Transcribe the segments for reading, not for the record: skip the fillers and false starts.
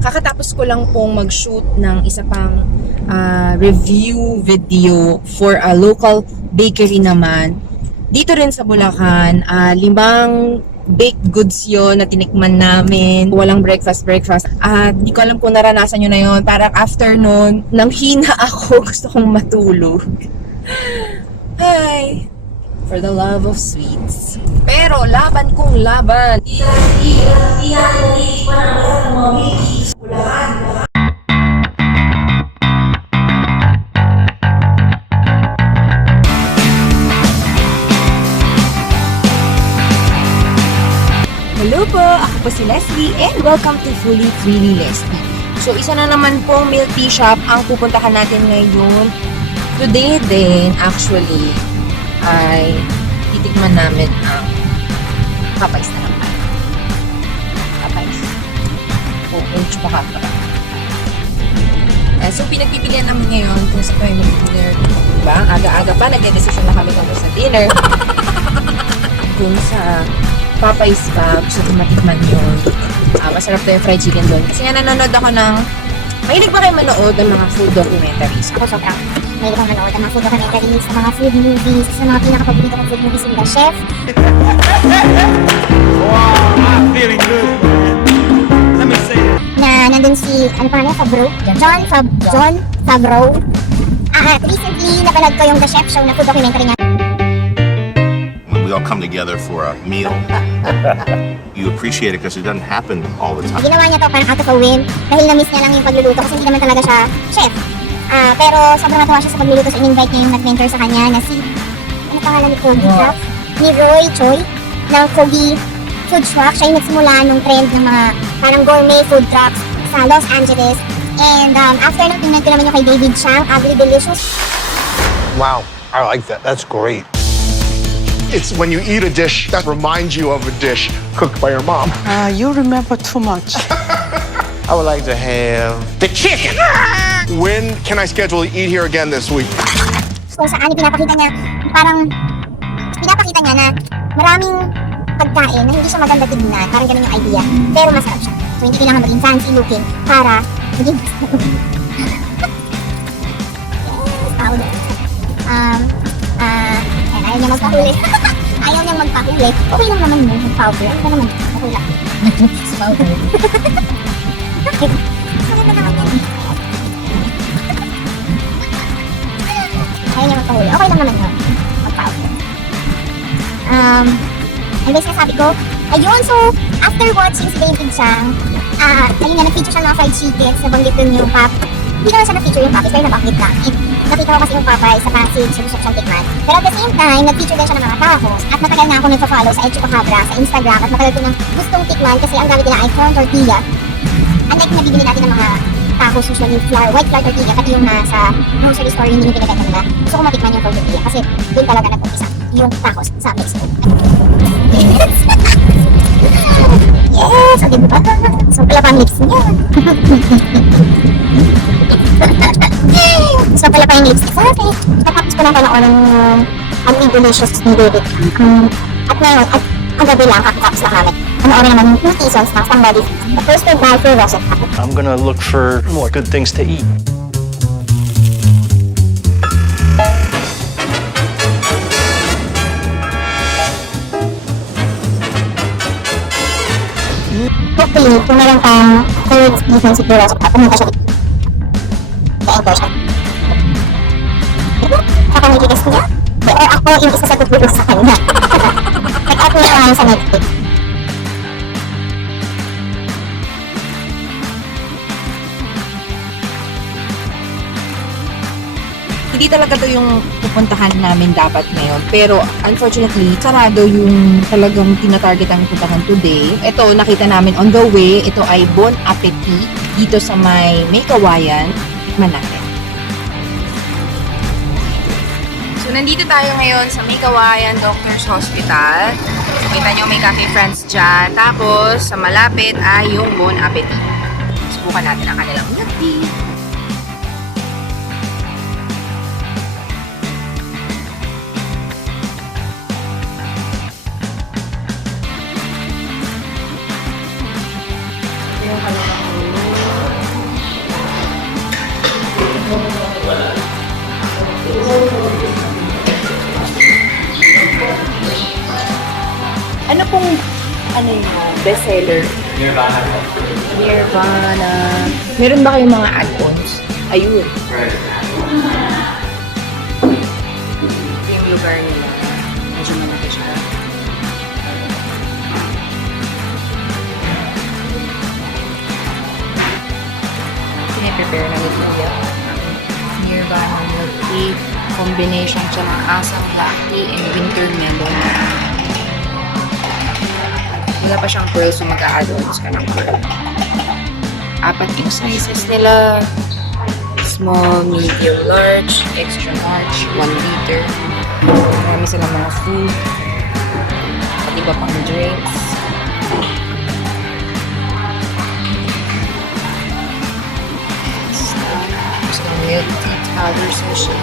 Kakatapos ko lang pong mag-shoot ng isa pang review video for a local bakery naman. Dito rin sa Bulacan, 5 baked goods yon na tinikman namin. Walang breakfast. At di ko alam kung naranasan nyo na yon. Parang after nun, nang hina ako, gusto kong matulog. Hi! For the love of sweets. Pero laban kong laban. Hello po! Ako po si Leslie and welcome to Fully Freely Leslie. So isa na naman pong milk tea shop ang pupuntahan natin ngayon. Today din actually ay titikman namin ang Popeyes na naman. Popeyes. Okay, tsaka so pinagpipilian namin ngayon kung sa tayo mag-dinner. Diba? Aga-aga pa, nag-decision na kami kung sa dinner. Kung sa Popeyes ba, gusto ko matikman yun. Masarap to yung fried chicken doon. Kasi nga nanonood ako ng... Mahilig ba kayo manood ng mga food documentaries? Ako sobrang mahilig akong manood ng mga food documentaries, ng mga food movies, sa mga pinaka-paborito kong food movies yung The Chef. Wow, I'm feeling good, man. Let me say it. Na nandun si, ano pa nga, John Favreau. At recently, napanood ko yung The Chef show na food documentary niya. We all come together for a meal. You appreciate it because it doesn't happen all the time. Ginawa niya to parang out of a whim dahil na-miss niya lang yung pagluluto kasi hindi naman talaga siya chef. Pero sobrang natuwa siya sa pagluluto so in-invite niya yung nag-mentor sa kanya na si, ano pangalan ni Kogi? Wow. Ni Roy Choi ng Kogi Food Truck. Siya yung nagsimula nung trend ng mga parang gourmet food trucks sa Los Angeles. And after nung tingnan ko naman yung kay David Chang, Ugly Delicious. Wow, I like that. That's great. It's when you eat a dish that reminds you of a dish cooked by your mom. You remember too much. I would like to have the chicken. When can I schedule to eat here again this week? Kung saan pinapakita niya, parang pinapakita niya na maraming pagkain na hindi siya maganda tignan. Parang ganun yung idea. Pero masarap siya. So hindi kailangan maging fancy looking para maging yes, powder. Ayaw niya magpahuli. Ayaw niya magpahuli. Okay lang naman mo, mag-powder. Ano ba naman? Okay lang. Nag-mix powder. Maganda naman yan. Ayaw niya magpahuli. Okay lang naman yun. Mag-powder. Anyways, sabi ko, ayun, so, after watching si David Chang, ayun na, nag-feature siya ng fried chicken, nabanggit dun yung pop. Hindi naman siya na-feature yung Popeyes, pero nabanggit lang. Nakita ko kasi yung Popeyes sa Pasig, so gusto ko siyang tikman. Pero at the same time, nag-feature din siya ng mga tacos. At matagal na ako nagpa-follow sa El Chupacabra sa Instagram at matagal ko nang gustong tikman kasi ang gamit nila ay corn tortilla. Unlike na bibili natin ng mga tacos, usually white flour tortilla, pati yung nasa grocery store, hindi yung binibenta nila. Gusto ko matikman yung corn tortilla kasi doon talaga nag-umpisa yung tacos sa Mexico. Yes! O diba? So, pala pa ang lips niya. So, pala pa yung lips niya. Sabi, tapos ko lang panoorin yung Ugly Delicious ni David. At ngayon, at ang gabi lang, kakatapos lang namin. Panoorin naman yung 2 seasons ng Somebody. The first word by Phil Rosen. I'm gonna look for more good things to eat. Hopefully, kung meron kang third season si Phil Rosen, pumunta siya dito. Na-enter siya. Saka nililis niya. Or ako yung isa sa tutulog sa kanya. Nag-app niya lang sa Netflix. Hindi talaga to yung pupuntahan namin dapat ngayon. Pero unfortunately, sarado yung talagang tinatarget ang puntahan today. Ito, nakita namin on the way. Ito ay Bon Appetit dito sa may Kawayan. Tikman natin. So, nandito tayo ngayon sa may Kawayan Doctors Hospital. Kita nyo may Cafe France dyan. Tapos, sa malapit ay yung Bon Appetit. Subukan natin ang kanilang milk tea. Yung kanilang pong, ano yung bestseller? Nirvana. Meron ba kayong mga add-ons? Ayun. Yung lugar nila. Medyo malaki siya. Piniprepare na nito niya. Nirvana milk tea. Combination siya ng asang black tea and winter melon. Wala pa siyang pearl, so mag-a-add-ons ka ng pearl. 4 yung sizes nila. Small, medium, large, extra large, 1 liter. Marami silang mga food. At iba pang drinks. Gusto ng milk tea powder sachet.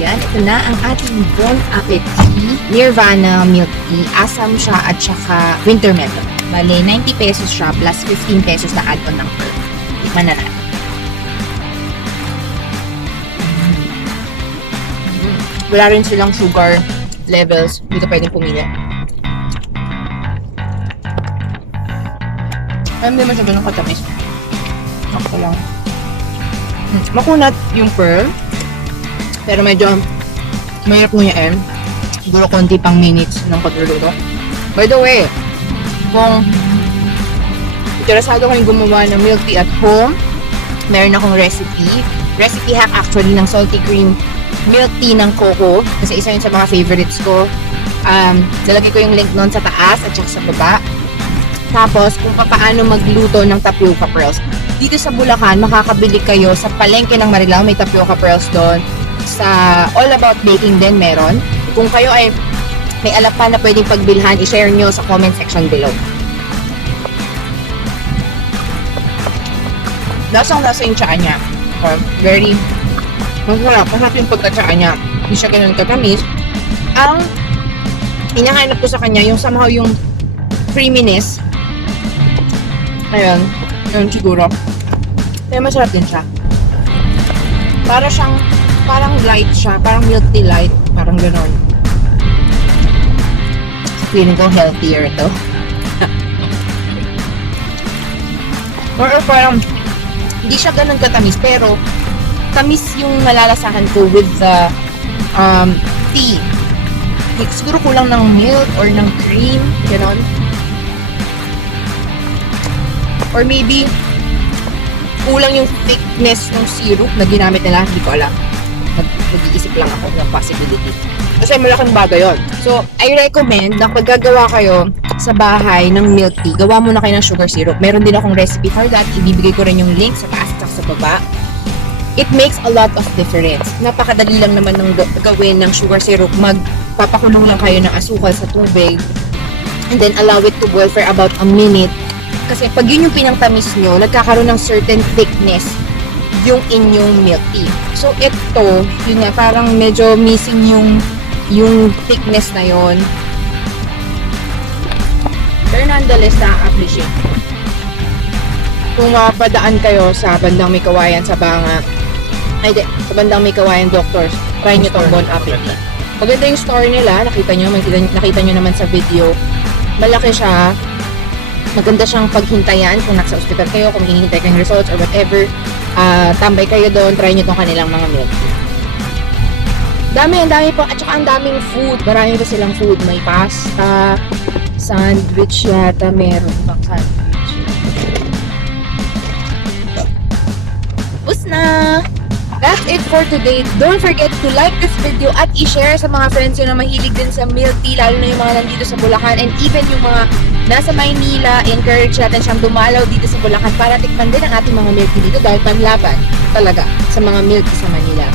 Yan, ito na ang ating Bon Appetit Nirvana milk tea. Asam siya at saka winter melon. Bale, 90 pesos siya plus 15 pesos na add-on ng pearl. Tikman na natin. Wala rin silang sugar levels. Dito pwedeng pumili. Ay, hindi naman siya ganun katamis. Ako lang. Makunat yung pearl. Pero medyo mahirap nguyain. Siguro konti pang minutes ng pagluluto. By the way, kung interesado kayong gumawa ng milk tea at home, meron akong recipe. Recipe hack actually ng salty cream milk tea ng coco. Kasi isa yun sa mga favorites ko. Nalagay ko yung link nun sa taas at saka sa baba. Tapos, kung paano magluto ng tapioca pearls. Dito sa Bulacan, makakabili kayo sa palengke ng Marilao. May tapioca pearls doon. Sa All About Baking din meron. Kung kayo ay may alam pa na pwedeng pagbilhan, i-share nyo sa comment section below. Lasang-lasa yung tsaa niya. Very masarap. Masarap yung pagka-tsaa niya. Hindi siya ganun katamis. Ang hinahanap ko sa kanya, yung somehow yung creaminess. Ayun. Yun siguro. Pero masarap din siya. Parang light siya. Parang milk tea light. Parang gano'n. Feeling ko healthier ito. Or parang hindi siya ganun katamis. Pero tamis yung malalasahan ko with the tea. Siguro kulang ng milk or ng cream. Gano'n. Or maybe kulang yung thickness ng syrup na ginamit nila. Hindi ko alam. Nag-iisip lang ako ng possibility. Kasi malaking bagay yun. So, I recommend na pag gagawa kayo sa bahay ng milk tea, gawa muna kayo ng sugar syrup. Meron din akong recipe for that. Ibibigay ko rin yung link sa taas at sa baba. It makes a lot of difference. Napakadali lang naman ng gawin ng sugar syrup. Magpapakulong lang kayo ng asukal sa tubig. And then, allow it to boil for about a minute. Kasi pag yun yung pinangtamis nyo, nagkakaroon ng certain thickness yung inyong milk tea. So, ito, yun nga, parang medyo missing yung thickness na yun. Pero nonetheless, na-appreciate. Kung mapadaan kayo sa bandang may kawayan sa Banga, sa bandang may kawayan doctors, try nyo tong Bon Appetit. Maganda yung store nila, nakita nyo naman sa video. Malaki siya. Maganda siyang paghintayan kung nasa ospital kayo, kung hinihintay kayong results or whatever. Tambay kayo doon, try nyo tong kanilang mga milk tea. Ang dami po, at saka ang daming food. Marami pa silang food. May pasta, sandwich yata, meron pang sandwich. Tapos na! That's it for today. Don't forget to like this video at i-share sa mga friends nyo na mahilig din sa milk tea, lalo na yung mga nandito sa Bulacan and even yung mga nasa Maynila. Encourage natin siyang dumalaw dito sa Bulacan para tikman din ang ating mga milk tea dito dahil panlaban talaga sa mga milk tea sa Manila.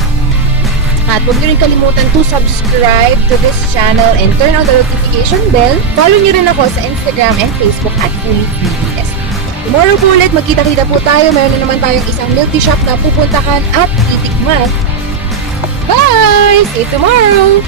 At huwag nyo rin kalimutan to subscribe to this channel and turn on the notification bell. Follow nyo rin ako sa Instagram and Facebook at Fully3DS. Tomorrow po ulit, magkita-kita po tayo. Mayroon na naman tayong isang milk tea shop na pupuntahan at titikman. Bye! See you tomorrow!